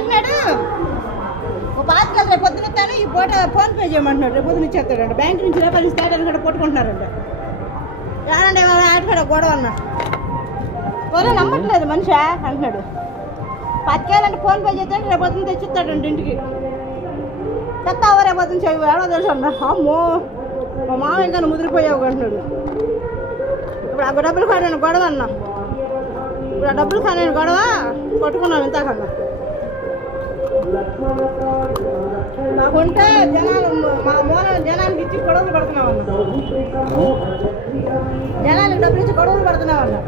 అంటున్నాడు ఒక పాతిక రేపు పొద్దున ఇస్తాను ఈ పూట ఫోన్ పే చేయమంటున్నాడు రేపు పొద్దున ఇచ్చేస్తాడంట బ్యాంక్ నుంచి రేపు ఇస్తాడని కూడా కొట్టుకుంటున్నారంట ఏమంటే ఆడుకోడు గొడవ అన్న ఎవరో నమ్మట్లేదు మనిషి అంటున్నాడు పతికేయాలంటే ఫోన్ పే చేస్తాడు రేపు పొద్దున తెచ్చిస్తాడంట ఇంటికి తెస్తావా రేపు పొద్దున చెయ్యి ఎవరో తెలుసు అన్న అమ్మో మా మామ ఇంకా ముదిరిపోయావు అంటున్నాడు ఇప్పుడు ఆ డబ్బులు కాని గొడవ అన్న ఇప్పుడు ఆ డబ్బులు కానీ గొడవ కొట్టుకున్నాం ఇంతకన్నా మాకుంటే జనాలు మా మూల జనానికి ఇచ్చి గొడవలు పడుతున్నామన్నా జనాలకు డబ్బులు ఇచ్చి గొడవలు పడుతున్నామన్నా